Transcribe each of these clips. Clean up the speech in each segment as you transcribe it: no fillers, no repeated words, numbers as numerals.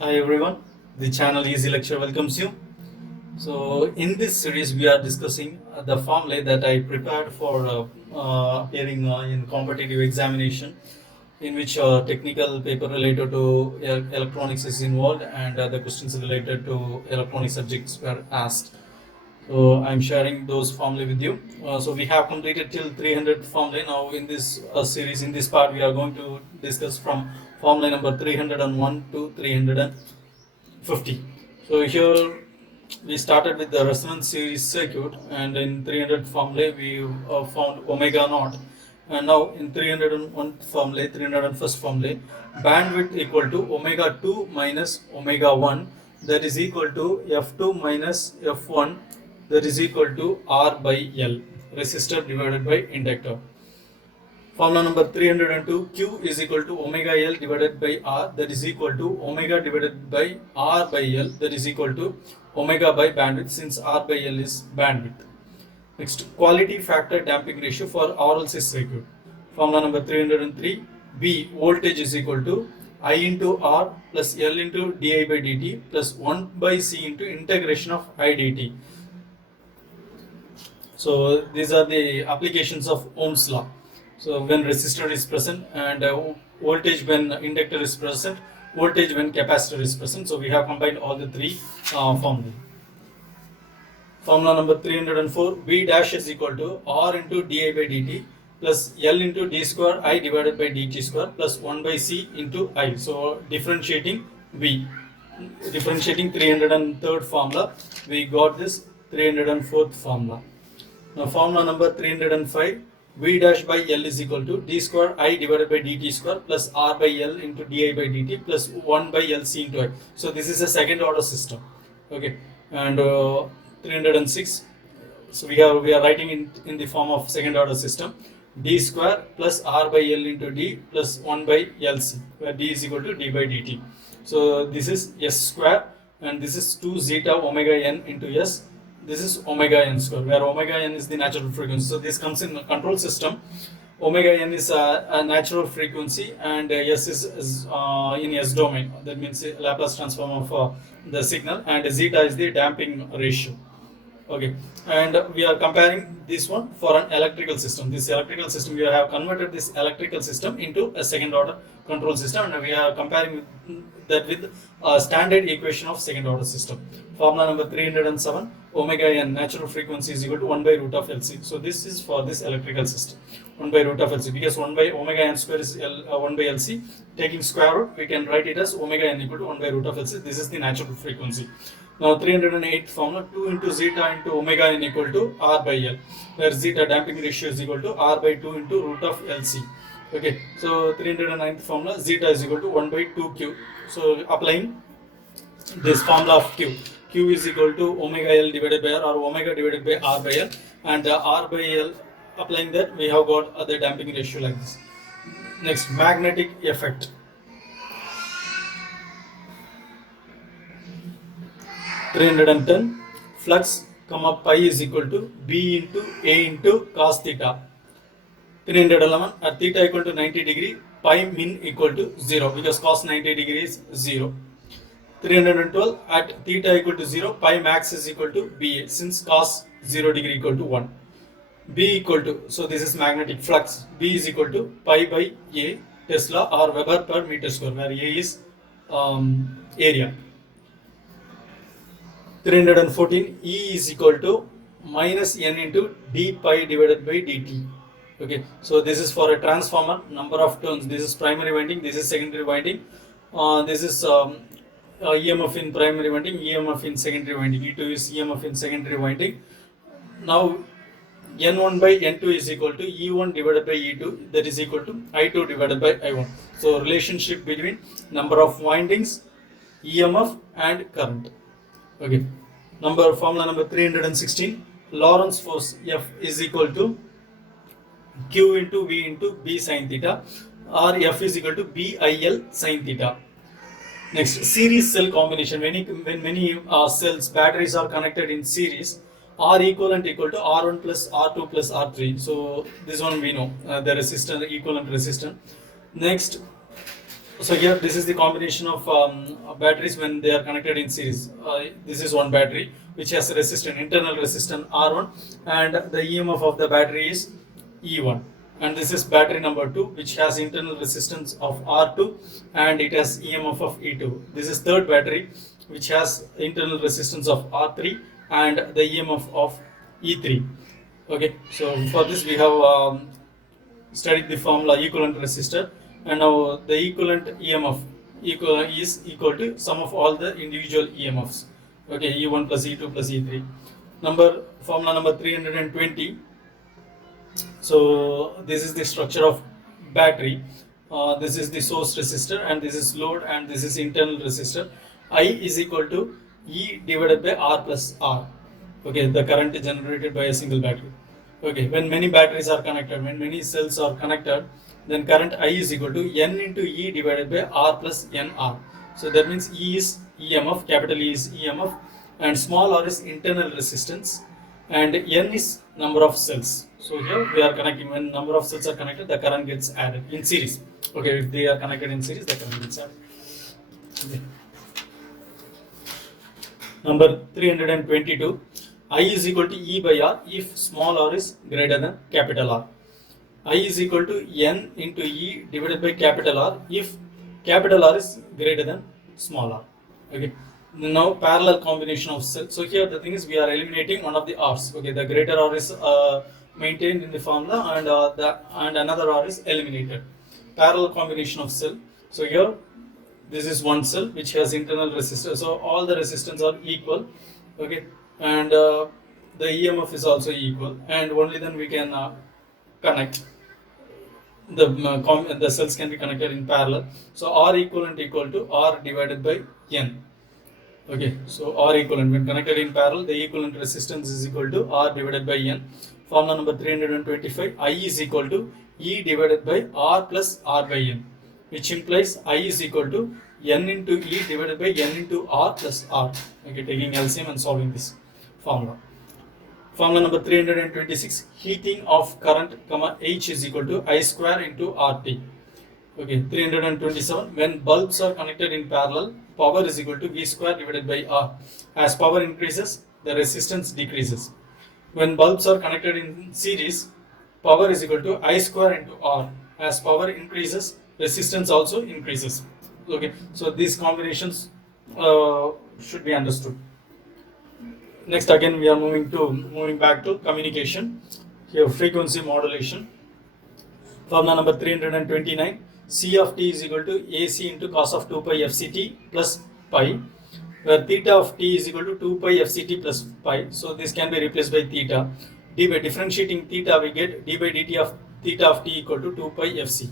Hi everyone, the channel Easy Lecture welcomes you. So in this series we are discussing the formulae that I prepared for appearing in competitive examination, in which technical paper related to electronics is involved and the questions related to electronic subjects were asked. So I'm sharing those formulae with you. So we have completed till 300 formulae. Now in this series, in this part, we are going to discuss from formulae number 301 to 350. So here we started with the resonance series circuit, and in 300 formulae we found omega naught. And now in 301 formulae, 301st formulae, bandwidth equal to omega 2 minus omega 1, that is equal to f2 minus f1, that is equal to R by L, resistor divided by inductor. Formula number 302, Q is equal to omega L divided by R, that is equal to omega divided by R by L, that is equal to omega by bandwidth, since R by L is bandwidth. Next, quality factor damping ratio for RLC circuit. Formula number 303, V, voltage is equal to I into R plus L into di by dt plus 1 by C into integration of I dt. So these are the applications of Ohm's law. So when resistor is present, and voltage when inductor is present, voltage when capacitor is present. So we have combined all the three formulas. Formula number 304, V dash is equal to R into di by dt plus L into d square I divided by dt square plus 1 by C into I. So differentiating V. Differentiating 303rd formula, we got this 304th formula. Now formula number 305, V dash by L is equal to d square I divided by dt square plus R by L into di by dt plus 1 by LC into I. So this is a second order system. Okay, and 306, so we are writing in the form of second order system, d square plus R by L into d plus 1 by LC, where d is equal to d by dt. So this is S square, and this is 2 zeta omega n into S. This is omega n square, where omega n is the natural frequency. So this comes in a control system. Omega n is a natural frequency, and S is in S domain. That means Laplace transform of the signal, and zeta is the damping ratio. Okay, and we are comparing this one for an electrical system. This electrical system, we have converted this electrical system into a second order control system, and we are comparing that with a standard equation of second order system. Formula number 307, omega n natural frequency is equal to 1 by root of LC. So this is for this electrical system, 1 by root of LC, because 1 by omega n square is 1 by LC. Taking square root, we can write it as omega n equal to 1 by root of LC. This is the natural frequency. Now 308 formula, 2 into zeta into omega n equal to R by L, where zeta damping ratio is equal to R by 2 into root of LC. Okay, so 309th formula, zeta is equal to 1 by 2q. So applying this formula of q, q is equal to omega L divided by R, or omega divided by R by L, and R by L, applying that, we have got the damping ratio like this. Next, magnetic effect. 310, flux comma pi is equal to B into A into cos theta. 311, at theta equal to 90 degree, pi min equal to 0, because cos 90 degree is 0. 312, at theta equal to 0, pi max is equal to BA, since cos 0 degree equal to 1. B equal to, so this is magnetic flux, B is equal to pi by A Tesla or Weber per meter square, where A is area. 314, E is equal to minus n into d pi divided by dt. Okay, so this is for a transformer, number of turns. This is primary winding, this is secondary winding. This is EMF in primary winding, EMF in secondary winding. E2 is EMF in secondary winding. Now N1 by N2 is equal to E1 divided by E2, that is equal to I2 divided by I1. So relationship between number of windings, EMF and current. Okay, formula number 316, Lorentz force F is equal to Q into V into B sin theta, or F is equal to BIL sin theta. Next, series cell combination. When many cells, batteries are connected in series, R equivalent equal to R1 plus R2 plus R3. So this one we know, the resistance, equivalent resistance. Next, So here this is the combination of batteries when they are connected in series. This is one battery which has a resistance, internal resistance R1, and the EMF of the battery is E1. And this is battery number 2 which has internal resistance of R2 and it has EMF of E2. This is third battery which has internal resistance of R3 and the EMF of E3. Okay, so for this we have studied the formula equivalent resistor, and now the equivalent EMF is equal to sum of all the individual EMFs. Okay, E1 plus E2 plus E3. Formula number 320. So this is the structure of battery. This is the source resistor and this is load and this is internal resistor. I is equal to E divided by R plus R. Okay, the current generated by a single battery. Okay, when many batteries are connected, when many cells are connected, then current I is equal to N into E divided by R plus NR. So that means E is EMF, capital E is EMF, and small r is internal resistance, and N is number of cells. So here we are connecting, when number of cells are connected, the current gets added in series. Okay, if they are connected in series, the current gets added. Okay. Number 322. I is equal to E by R if small r is greater than capital R. I is equal to N into E divided by capital R if capital R is greater than small r. Okay. Now parallel combination of cells. So here the thing is we are eliminating one of the r's. Okay, the greater r is maintained in the formula and another r is eliminated. Parallel combination of cell. So here this is one cell which has internal resistance. So all the resistance are equal. Okay, and the EMF is also equal, and only then we can connect the cells can be connected in parallel. So R equivalent equal to R divided by N. Okay, so R equivalent when connected in parallel, the equivalent resistance is equal to R divided by N. Formula number 325, I is equal to E divided by R plus R by N, which implies I is equal to N into E divided by N into R plus R. Okay, taking LCM and solving this formula. Formula number 326, heating of current, H is equal to I square into RT. Okay, 327, when bulbs are connected in parallel, power is equal to V square divided by R. As power increases, the resistance decreases. When bulbs are connected in series, power is equal to I square into R. As power increases, resistance also increases. Okay, so these combinations should be understood. Next, again we are moving back to communication. Here, frequency modulation. Formula number 329, C of t is equal to AC into cos of 2 pi fct plus pi, where theta of t is equal to 2 pi fct plus pi. So this can be replaced by theta. D by differentiating theta we get d by dt of theta of t equal to 2 pi fc.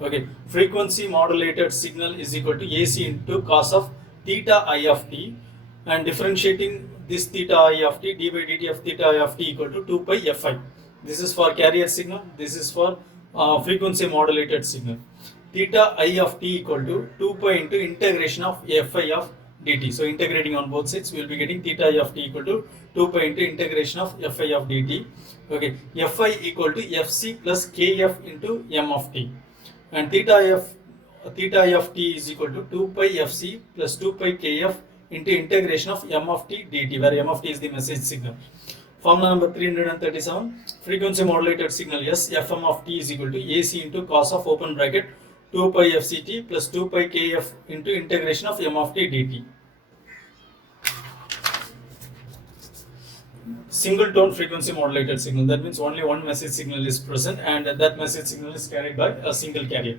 Okay, frequency modulated signal is equal to AC into cos of theta I of t, and differentiating this theta I of t, d by dt of theta I of t equal to 2 pi fi. This is for carrier signal, this is for frequency modulated signal. Theta I of t equal to 2 pi into integration of fi of dt. So integrating on both sides, we will be getting theta I of t equal to 2 pi into integration of fi of dt. Okay, fi equal to fc plus kf into m of t, and theta I of t is equal to 2 pi fc plus 2 pi kf into integration of m of t dt, where m of t is the message signal. Formula number 337, frequency modulated signal S fm of t is equal to AC into cos of open bracket 2 pi fct plus 2 pi kf into integration of m of t dt. Single tone frequency modulated signal, that means only one message signal is present and that message signal is carried by a single carrier.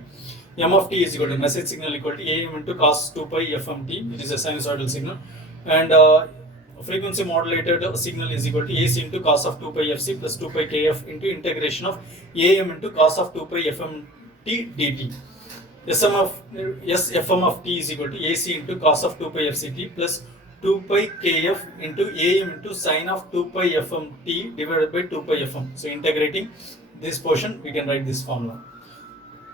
M of t is equal to message signal equal to AM into cos 2 pi fmt, it is a sinusoidal signal, and frequency modulated signal is equal to AC into cos of 2 pi fc plus 2 pi kf into integration of AM into cos of 2 pi fmt dt. Sfm of t is equal to AC into cos of 2 pi fct plus 2 pi kf into AM into sin of 2 pi fmt divided by 2 pi fm. So integrating this portion, we can write this formula.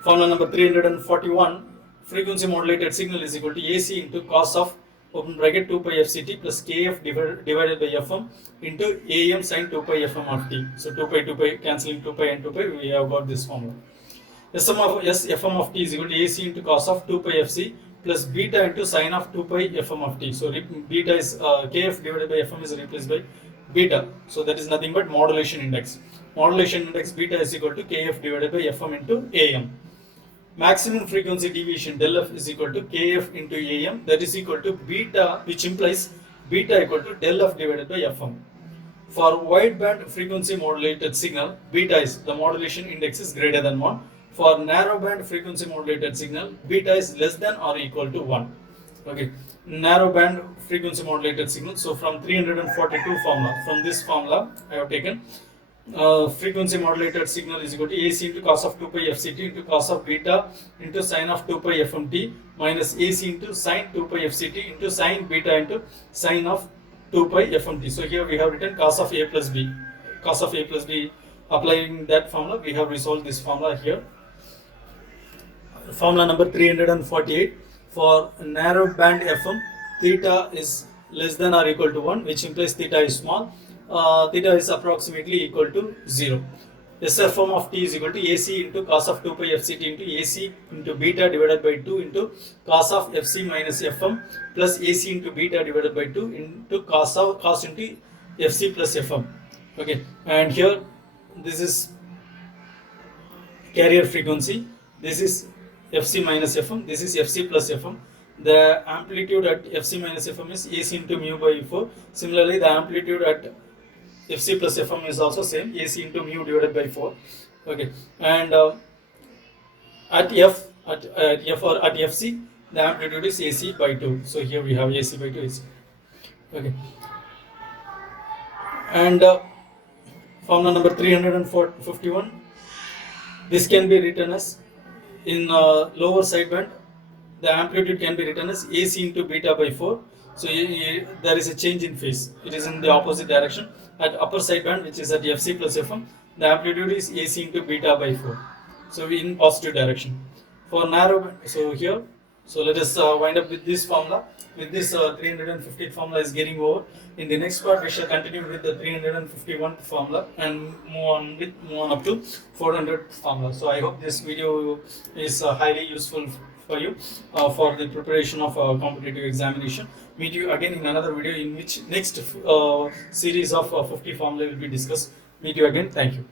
Formula number 341, frequency modulated signal is equal to AC into cos of open bracket 2 pi fct plus kf divided by fm into AM sin 2 pi fm of t. So 2 pi cancelling 2 pi and 2 pi, we have got this formula. Sm of S Fm of t is equal to AC into cos of 2 pi Fc plus beta into sin of 2 pi Fm of t. So beta is Kf divided by Fm is replaced by beta. So that is nothing but modulation index. Modulation index beta is equal to Kf divided by Fm into Am. Maximum frequency deviation del F is equal to Kf into Am, that is equal to beta, which implies beta equal to del F divided by Fm. For wideband frequency modulated signal, beta is the modulation index is greater than 1. For narrowband frequency modulated signal, beta is less than or equal to 1. Okay, narrowband frequency modulated signal. So from 342 formula, from this formula I have taken frequency modulated signal is equal to AC into cos of 2 pi FCT into cos of beta into sin of 2 pi FMT minus AC into sin 2 pi FCT into sin beta into sin of 2 pi FMT. So here we have written cos of A plus B. Cos of A plus B, applying that formula, we have resolved this formula here. Formula number 348, for narrow band FM, theta is less than or equal to 1, which implies theta is small. Theta is approximately equal to 0. SFM of t is equal to AC into cos of 2 pi FCT into AC into beta divided by 2 into cos of FC minus FM plus AC into beta divided by 2 into cos into FC plus FM. Okay, and here this is carrier frequency, this is FC minus FM, this is FC plus FM. The amplitude at FC minus FM is AC into mu by 4. Similarly, the amplitude at FC plus Fm is also same, AC into mu divided by 4. Okay, and at FC, the amplitude is AC by 2. So here we have AC by 2 AC. Okay, and formula number 351. This can be written as in lower sideband. The amplitude can be written as AC into beta by 4. So there is a change in phase. It is in the opposite direction. At upper sideband, which is at FC plus FM, the amplitude is AC into beta by 4. So in positive direction. For narrow band, so here, so let us wind up with this formula. With this 350th formula is getting over. In the next part, we shall continue with the 351th formula and move on up to 400th formula. So I hope this video is highly useful for you for the preparation of a competitive examination. Meet you again in another video in which next series of 50 formula will be discussed. Meet you again. Thank you.